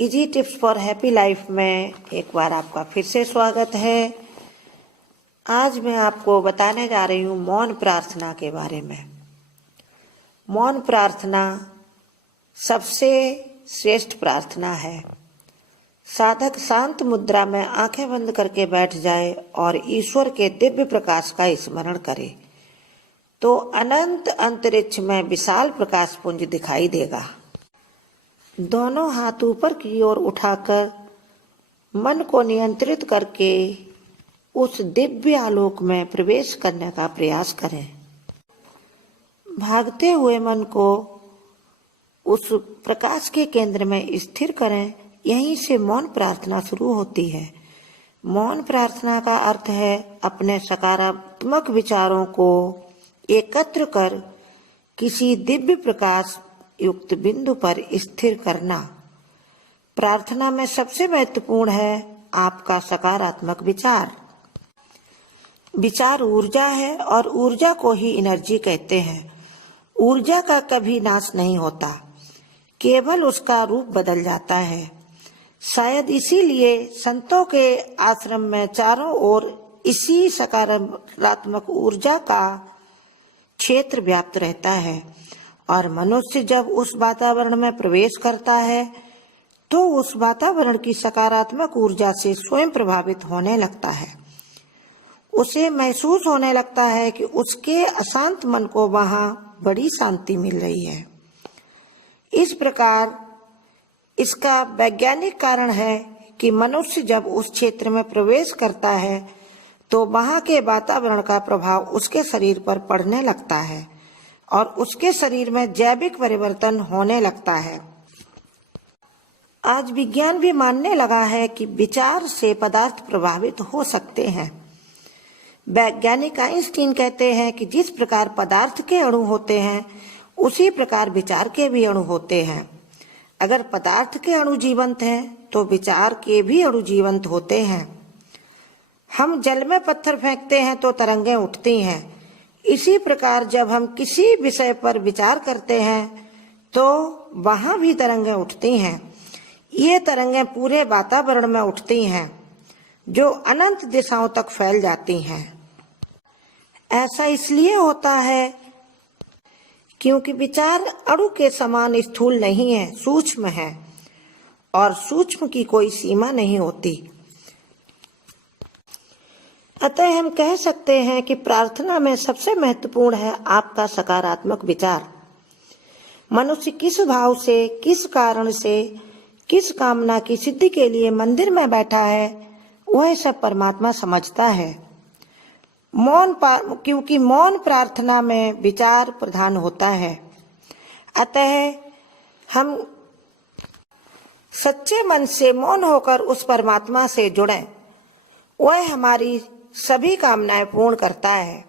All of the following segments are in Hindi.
Easy tips for happy life में एक बार आपका फिर से स्वागत है। आज मैं आपको बताने जा रही हूँ मौन प्रार्थना के बारे में। मौन प्रार्थना सबसे श्रेष्ठ प्रार्थना है। साधक शांत मुद्रा में आंखें बंद करके बैठ जाए और ईश्वर के दिव्य प्रकाश का स्मरण करे तो अनंत अंतरिक्ष में विशाल प्रकाश पुंज दिखाई देगा। दोनों हाथ ऊपर की ओर उठाकर मन को नियंत्रित करके उस दिव्य आलोक में प्रवेश करने का प्रयास करें। भागते हुए मन को उस प्रकाश के केंद्र में स्थिर करें। यहीं से मौन प्रार्थना शुरू होती है। मौन प्रार्थना का अर्थ है अपने सकारात्मक विचारों को एकत्र कर किसी दिव्य प्रकाश युक्त बिंदु पर स्थिर करना। प्रार्थना में सबसे महत्वपूर्ण है आपका सकारात्मक विचार। विचार ऊर्जा है और ऊर्जा को ही एनर्जी कहते हैं। ऊर्जा का कभी नाश नहीं होता, केवल उसका रूप बदल जाता है। शायद इसीलिए संतों के आश्रम में चारों ओर इसी सकारात्मक ऊर्जा का क्षेत्र व्याप्त रहता है और मनुष्य जब उस वातावरण में प्रवेश करता है तो उस वातावरण की सकारात्मक ऊर्जा से स्वयं प्रभावित होने लगता है। उसे महसूस होने लगता है कि उसके अशांत मन को वहां बड़ी शांति मिल रही है। इस प्रकार इसका वैज्ञानिक कारण है कि मनुष्य जब उस क्षेत्र में प्रवेश करता है तो वहां के वातावरण का प्रभाव उसके शरीर पर पड़ने लगता है और उसके शरीर में जैविक परिवर्तन होने लगता है। आज विज्ञान भी मानने लगा है कि विचार से पदार्थ प्रभावित हो सकते हैं। वैज्ञानिक आइंस्टीन कहते हैं कि जिस प्रकार पदार्थ के अणु होते हैं उसी प्रकार विचार के भी अणु होते हैं। अगर पदार्थ के अणु जीवंत हैं तो विचार के भी अणु जीवंत होते हैं। हम जल में पत्थर फेंकते हैं तो तरंगें उठती हैं। इसी प्रकार जब हम किसी विषय पर विचार करते हैं तो वहां भी तरंगें उठती हैं। ये तरंगें पूरे वातावरण में उठती हैं जो अनंत दिशाओं तक फैल जाती हैं। ऐसा इसलिए होता है क्योंकि विचार अणु के समान स्थूल नहीं है, सूक्ष्म है और सूक्ष्म की कोई सीमा नहीं होती। अतः हम कह सकते हैं कि प्रार्थना में सबसे महत्वपूर्ण है आपका सकारात्मक विचार। मनुष्य किस भाव से, किस कारण से, किस कामना की सिद्धि के लिए मंदिर में बैठा है वह सब परमात्मा समझता है। क्योंकि मौन प्रार्थना में विचार प्रधान होता है। अतः हम सच्चे मन से मौन होकर उस परमात्मा से जुड़ें। वह हमारी सभी कामनाएं पूर्ण करता है।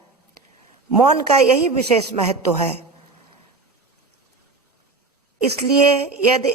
मौन का यही विशेष महत्व है। इसलिए यदि